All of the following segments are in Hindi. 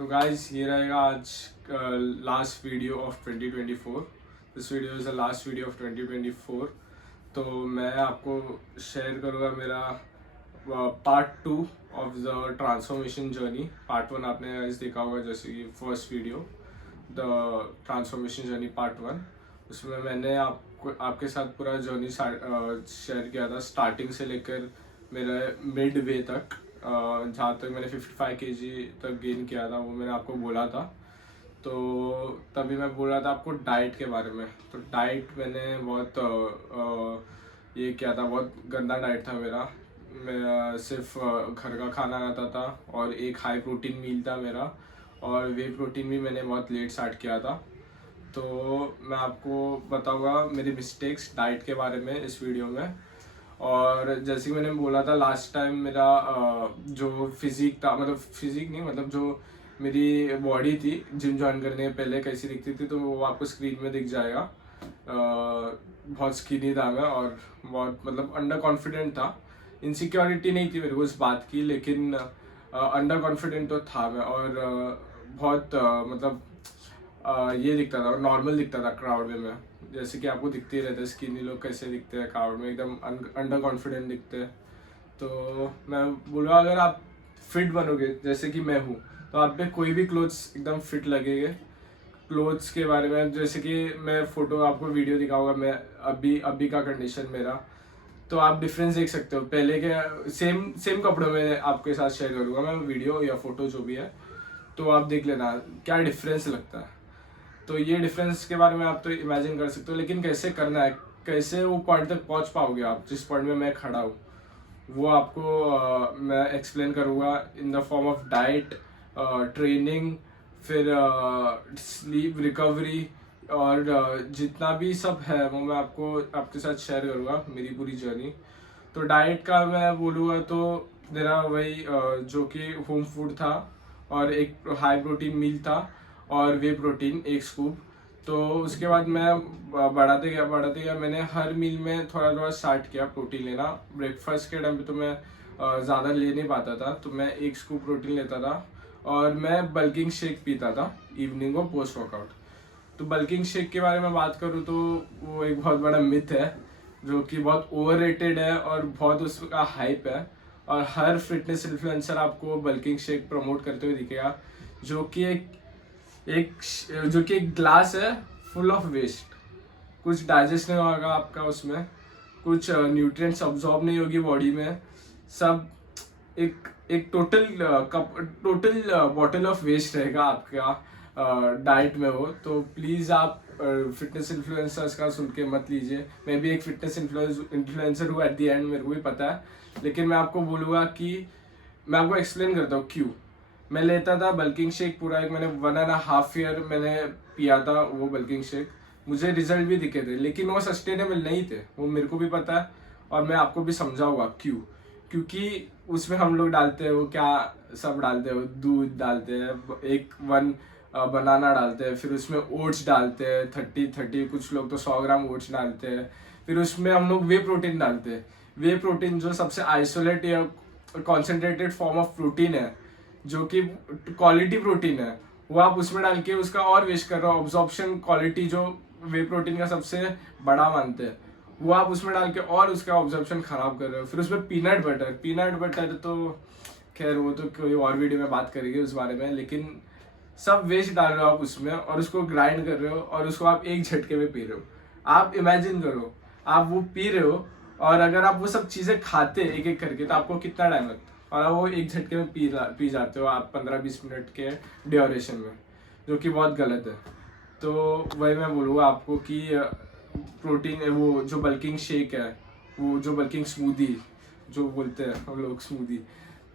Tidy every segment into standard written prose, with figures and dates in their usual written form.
तो गाइज ये रहेगा आज last video of 2024। This video is the last video of 2024। तो मैं आपको शेयर करूँगा मेरा part 2 of the transformation journey. Part 1 आपने गाइज देखा होगा, जैसे कि first video the transformation journey part 1। उसमें मैंने आपके साथ पूरा जर्नी शेयर किया था, स्टार्टिंग से लेकर मेरे मिड वे तक। जहाँ तक मैंने 55 kg तक गेन किया था वो मैंने आपको बोला था। तो तभी मैं बोल रहा था आपको डाइट के बारे में। तो डाइट मैंने बहुत ये किया था, बहुत गंदा डाइट था मेरा। मैं सिर्फ घर का खाना आता था और एक हाई प्रोटीन मील था मेरा, और वे प्रोटीन भी मैंने बहुत लेट स्टार्ट किया था। तो मैं आपको बताऊंगा मेरी मिस्टेक्स डाइट के बारे में इस वीडियो में। और जैसे कि मैंने बोला था लास्ट टाइम, मेरा जो फिजिक था, मतलब फिजिक नहीं, मतलब जो मेरी बॉडी थी जिम ज्वाइन करने के पहले कैसी दिखती थी, तो वो आपको स्क्रीन में दिख जाएगा। बहुत स्किनी था मैं और बहुत मतलब अंडर कॉन्फिडेंट था। इनसिक्योरिटी नहीं थी मेरे को इस बात की, लेकिन अंडर कॉन्फिडेंट तो था मैं। और बहुत मतलब ये दिखता था, नॉर्मल दिखता था क्राउड में मैं। जैसे कि आपको दिखते ही रहते हैं स्किनी लोग कैसे दिखते हैं क्राउड में, एकदम अंडर कॉन्फिडेंट दिखते हैं। तो मैं बोलूँगा अगर आप फिट बनोगे जैसे कि मैं हूँ, तो आप पे कोई भी क्लोथ्स एकदम फिट लगेंगे। क्लोथ्स के बारे में जैसे कि मैं फोटो आपको वीडियो दिखाऊंगा, मैं अभी का कंडीशन मेरा, तो आप डिफरेंस देख सकते हो। पहले के सेम सेम कपड़ों में आपके साथ शेयर करूँगा मैं वीडियो या फोटो जो भी है, तो आप देख लेना क्या डिफरेंस लगता है। तो ये डिफरेंस के बारे में आप तो इमेजिन कर सकते हो, लेकिन कैसे करना है, कैसे वो पॉइंट तक पहुंच पाओगे आप जिस पॉइंट में मैं खड़ा हूँ, वो आपको मैं एक्सप्लेन करूँगा in the form of diet, training, फिर स्लीप रिकवरी, और जितना भी सब है वो मैं आपको आपके साथ शेयर करूँगा मेरी पूरी जर्नी। तो डाइट का मैं बोलूँगा तो मेरा वही जो कि होम फूड था, और एक हाई प्रोटीन मील था, और वे प्रोटीन एक स्कूप। तो उसके बाद मैं बढ़ाते गया मैंने हर मील में थोड़ा थोड़ा स्टार्ट किया प्रोटीन लेना। ब्रेकफास्ट के टाइम पे तो मैं ज़्यादा ले नहीं पाता था, तो मैं एक स्कूप प्रोटीन लेता था, और मैं बल्किंग शेक पीता था इवनिंग को पोस्ट वर्कआउट। तो बल्किंग शेक के बारे में बात करूँ तो वो एक बहुत बड़ा मिथ है, जो कि बहुत ओवररेटेड है और बहुत उसका हाइप है। और हर फिटनेस इन्फ्लुएंसर आपको बल्किंग शेक प्रमोट करते हुए दिखेगा, जो कि एक ग्लास है फुल ऑफ वेस्ट। कुछ डाइजेस्ट नहीं होगा आपका उसमें, कुछ न्यूट्रिएंट्स अब्जॉर्ब नहीं होगी बॉडी में, सब एक एक टोटल बॉटल ऑफ वेस्ट रहेगा आपका डाइट में वो। तो प्लीज़ आप फिटनेस इन्फ्लुएंसर्स का सुन के मत लीजिए। मैं भी एक फिटनेस इन्फ्लुएंसर हूँ एट द एंड, मेरे को भी पता है। लेकिन मैं आपको बोलूँगा कि मैं आपको एक्सप्लेन करता हूँ क्यों मैं लेता था बल्किंग शेक। पूरा एक मैंने 1.5 ईयर मैंने पिया था वो बल्किंग शेक। मुझे रिजल्ट भी दिखे थे, लेकिन वो सस्टेनेबल नहीं थे, वो मेरे को भी पता है। और मैं आपको भी समझाऊंगा क्यों। क्योंकि उसमें हम लोग डालते हैं वो क्या सब डालते हैं, दूध डालते हैं, एक बनाना डालते हैं, फिर उसमें ओट्स डालते हैं 30 कुछ लोग तो 100 ग्राम ओट्स डालते हैं। फिर उसमें हम लोग वे प्रोटीन डालते हैं। वे प्रोटीन जो सबसे आइसोलेट या कॉन्सेंट्रेटेड फॉर्म ऑफ प्रोटीन है, जो कि क्वालिटी प्रोटीन है, वो आप उसमें डाल के उसका और वेस्ट कर रहे हो। ऑब्जॉर्प्शन क्वालिटी जो वे प्रोटीन का सबसे बड़ा मानते हैं, वो आप उसमें डाल के और उसका ऑब्जॉर्प्शन खराब कर रहे हो। फिर उसमें पीनट बटर तो खैर वो तो कोई और वीडियो में बात करेंगे उस बारे में, लेकिन सब वेस्ट डाल रहे हो आप उसमें, और उसको ग्राइंड कर रहे हो, और उसको आप एक झटके में पी रहे हो। आप इमेजिन करो, आप वो पी रहे हो, और अगर आप वो सब चीज़ें खाते एक एक करके तो आपको कितना टाइम लगता, और वो एक झटके में पी जाते हो आप 15-20 मिनट के ड्यूरेशन में, जो कि बहुत गलत है। तो वही मैं बोलूँगा आपको कि प्रोटीन वो जो बल्किंग शेक है, वो जो बल्किंग स्मूदी जो बोलते हैं हम लोग स्मूदी,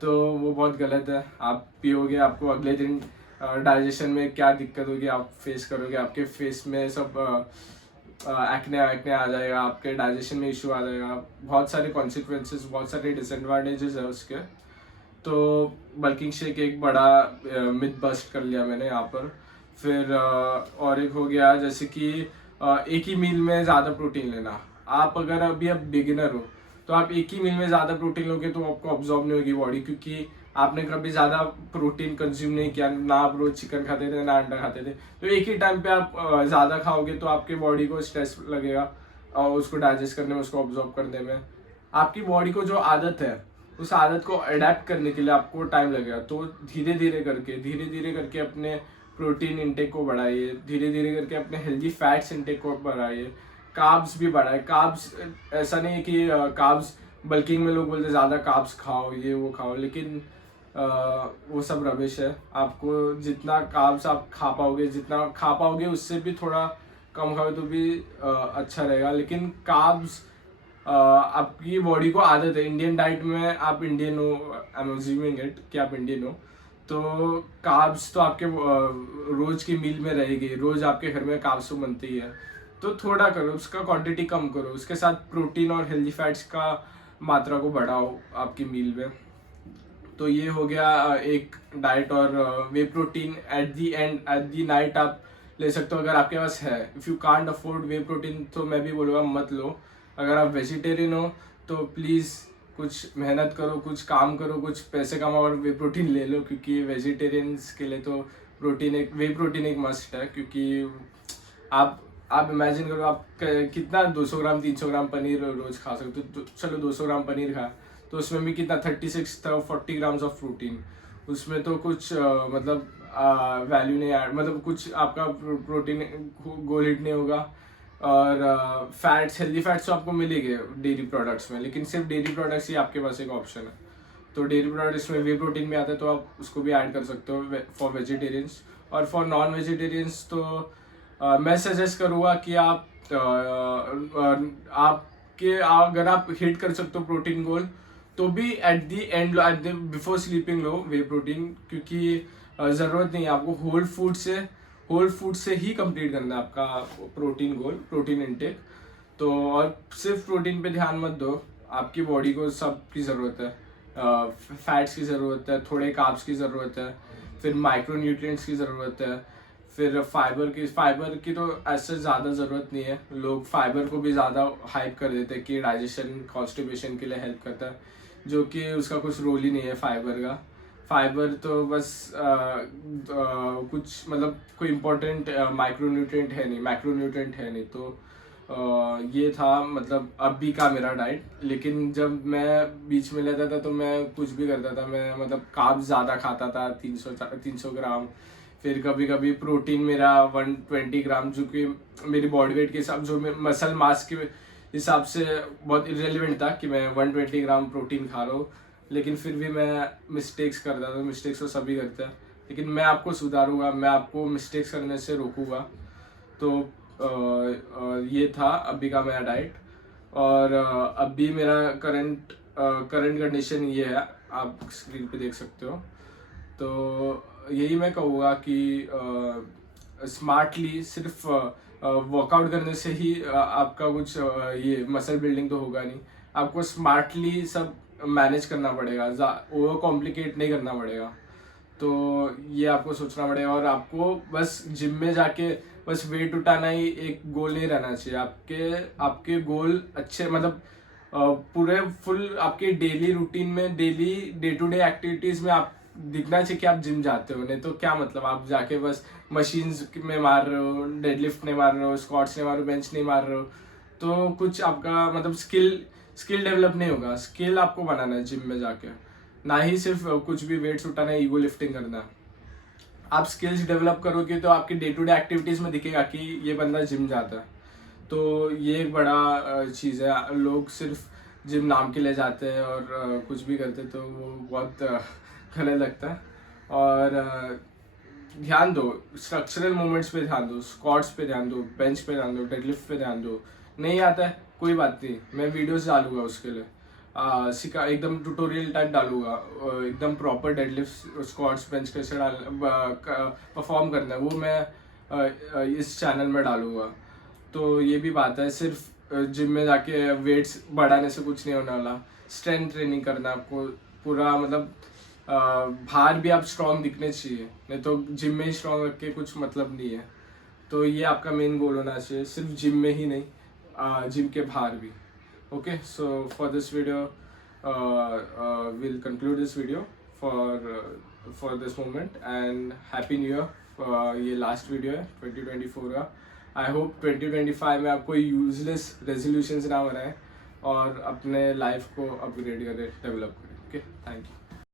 तो वो बहुत गलत है। आप पियोगे, आपको अगले दिन डाइजेशन में क्या दिक्कत होगी आप फेस करोगे। आपके फेस में सब एक्ने आ जाएगा, आपके डाइजेशन में इशू आ जाएगा, बहुत सारे कॉन्सिक्वेंसेस, बहुत सारे डिसएडवांटेजेस है उसके। तो बल्किंग शेक एक बड़ा मिथ बस्ट कर लिया मैंने यहाँ पर। फिर और एक हो गया जैसे कि एक ही मील में ज़्यादा प्रोटीन लेना। आप अगर अभी अब बिगिनर हो, तो आप एक ही मील में ज़्यादा प्रोटीन लोगे तो आपको ऑब्जॉर्ब नहीं होगी बॉडी, क्योंकि आपने कभी ज़्यादा प्रोटीन कंज्यूम नहीं किया, ना आप रोज चिकन खाते थे ना अंडा खाते थे, तो एक ही टाइम पे आप ज़्यादा खाओगे तो आपके बॉडी को स्ट्रेस लगेगा और उसको डाइजेस्ट करने में, उसको ऑब्जॉर्व करने में। आपकी बॉडी को जो आदत है उस आदत को अडेप्ट करने के लिए आपको टाइम लगेगा। तो धीरे धीरे करके अपने प्रोटीन इंटेक को बढ़ाइए, धीरे धीरे करके अपने हेल्दी फैट्स इंटेक को बढ़ाइए, कार्ब्स भी बढ़ाए। कार्ब्स ऐसा नहीं है कि कार्ब्स बल्किंग में लोग बोलते ज़्यादा कार्ब्स खाओ, ये वो खाओ, लेकिन वो सब रबिश है। आपको जितना कार्ब्स आप खा पाओगे उससे भी थोड़ा कम खाओ तो भी अच्छा रहेगा। लेकिन कार्ब्स आपकी बॉडी को आदत है, इंडियन डाइट में आप इंडियन हो, आई एम अज्यूमिंग इट कि आप इंडियन हो, तो कार्ब्स तो आपके रोज की मील में रहेगी, रोज आपके घर में कार्ब्स तो बनती ही है। तो थोड़ा करो, उसका क्वांटिटी कम करो, उसके साथ प्रोटीन और हेल्दी फैट्स का मात्रा को बढ़ाओ आपकी मील में। तो ये हो गया एक डाइट। और वे प्रोटीन एट दी नाइट आप ले सकते हो अगर आपके पास है। If you can't afford way protein तो मैं भी बोलूँगा मत लो। अगर आप वेजिटेरियन हो तो प्लीज़ कुछ मेहनत करो, कुछ काम करो, कुछ पैसे कमाओ और वे प्रोटीन ले लो, क्योंकि वेजिटेरियंस के लिए तो वे प्रोटीन एक मस्ट है। क्योंकि आप इमेजिन करो, आप कितना 200 ग्राम 300 ग्राम पनीर रोज खा सकते हो। तो चलो 200 ग्राम पनीर खा, तो उसमें भी कितना 40 ग्राम्स ऑफ प्रोटीन, उसमें तो कुछ मतलब वैल्यू नहीं ऐड, मतलब कुछ आपका प्रोटीन गोल हिट नहीं होगा। और फैट्स, हेल्दी फैट्स तो आपको मिलेंगे डेयरी प्रोडक्ट्स में, लेकिन सिर्फ डेयरी प्रोडक्ट्स ही आपके पास एक ऑप्शन है। तो डेयरी प्रोडक्ट्स में वे प्रोटीन भी आता है, तो आप उसको भी ऐड कर सकते हो फॉर वेजिटेरियंस। और फॉर नॉन वेजिटेरियंस तो मैं सजेस्ट करूँगा कि आपके अगर आप हिट कर सकते हो प्रोटीन गोल, तो भी at the before sleeping low way protein, क्योंकि ज़रूरत नहीं है आपको होल फूड से ही कंप्लीट करना है आपका प्रोटीन गोल, प्रोटीन इनटेक। तो और सिर्फ प्रोटीन पे ध्यान मत दो, आपकी बॉडी को सब की ज़रूरत है, फैट्स की ज़रूरत है, थोड़े कार्ब्स की ज़रूरत है, फिर माइक्रो न्यूट्रिएंट्स की ज़रूरत है, फिर फाइबर की तो ऐसे ज़्यादा ज़रूरत नहीं है। लोग फाइबर को भी ज़्यादा हाइप कर देते हैं कि डाइजेशन कॉन्स्टिपेशन के लिए हेल्प करता है, जो कि उसका कुछ रोल ही नहीं है फाइबर का। फाइबर तो बस कुछ मतलब कोई इम्पोर्टेंट मैक्रोन्यूट्रिएंट है नहीं। तो ये था मतलब अभी का मेरा डाइट। लेकिन जब मैं बीच में लेता था तो मैं कुछ भी करता था, मैं मतलब कार्ब्स ज़्यादा खाता था, 300 ग्राम। फिर कभी कभी प्रोटीन मेरा 120 ग्राम, जो कि मेरी बॉडी वेट के हिसाब, जो मसल मास के हिसाब से बहुत इरेलीवेंट था कि मैं 120 ग्राम प्रोटीन खा रहा हूँ। लेकिन फिर भी मैं मिस्टेक्स करता था, मिस्टेक्स तो सभी करते हैं, लेकिन मैं आपको सुधारूंगा, मैं आपको मिस्टेक्स करने से रोकूंगा। तो ये था अभी का मेरा डाइट। और अभी मेरा करंट कंडीशन ये है, आप स्क्रीन पे देख सकते हो। तो यही मैं कहूँगा कि स्मार्टली सिर्फ वर्कआउट करने से ही आपका कुछ ये मसल बिल्डिंग तो होगा नहीं। आपको स्मार्टली सब मैनेज करना पड़ेगा, ओवर कॉम्प्लिकेट नहीं करना पड़ेगा। तो ये आपको सोचना पड़ेगा। और आपको बस जिम में जाके बस वेट उठाना ही एक गोल नहीं रहना चाहिए। आपके गोल अच्छे मतलब पूरे फुल आपके डेली रूटीन में, daily day to day activities में आप दिखना चाहिए कि आप जिम जाते हो। नहीं तो क्या मतलब, आप जाके बस मशीन्स में मार रहे हो, डेडलिफ्ट नहीं मार रहे हो, स्क्वाट्स नहीं मार रहे हो, बेंच नहीं मार रहे हो, तो कुछ आपका मतलब स्किल डेवलप नहीं होगा। स्किल आपको बनाना है जिम में जाके, ना ही सिर्फ कुछ भी वेट्स उठाना है, ईगो लिफ्टिंग करना है। आप स्किल्स डेवलप करोगे तो आपकी डे टू डे एक्टिविटीज में दिखेगा कि ये बंदा जिम जाता है। तो ये एक बड़ा चीज़ है। लोग सिर्फ जिम नाम के लिए जाते हैं और कुछ भी करते, तो वो बहुत गलत लगता है। और ध्यान दो, स्ट्रक्चरल मूवमेंट्स पे ध्यान दो, स्क्वाट्स पे ध्यान दो, बेंच पे ध्यान दो, डेडलिफ्ट पे ध्यान दो। नहीं आता है कोई बात नहीं, मैं वीडियोस डालूंगा उसके लिए, सिखा एकदम ट्यूटोरियल टाइप डालूंगा, एकदम प्रॉपर डेडलिफ्ट स्क्वाट्स बेंच कैसे परफॉर्म करना है वो मैं इस चैनल में डालूंगा। तो ये भी बात है, सिर्फ जिम में जाके वेट्स बढ़ाने से कुछ नहीं होने वाला। स्ट्रेंथ ट्रेनिंग करना आपको पूरा, मतलब बाहर भी आप स्ट्रॉन्ग दिखने चाहिए, नहीं तो जिम में ही स्ट्रॉन्ग रख के कुछ मतलब नहीं है। तो ये आपका मेन गोल होना चाहिए, सिर्फ जिम में ही नहीं, जिम के बाहर भी। Okay, so for this video we'll conclude this video. For this moment and happy new year. ये लास्ट वीडियो है 2024 का। आई होप 2025 में आप कोई यूजलेस रेजोल्यूशंस ना बनाएं और अपने लाइफ को अपग्रेड करें, डेवलप करें। Okay, thank you.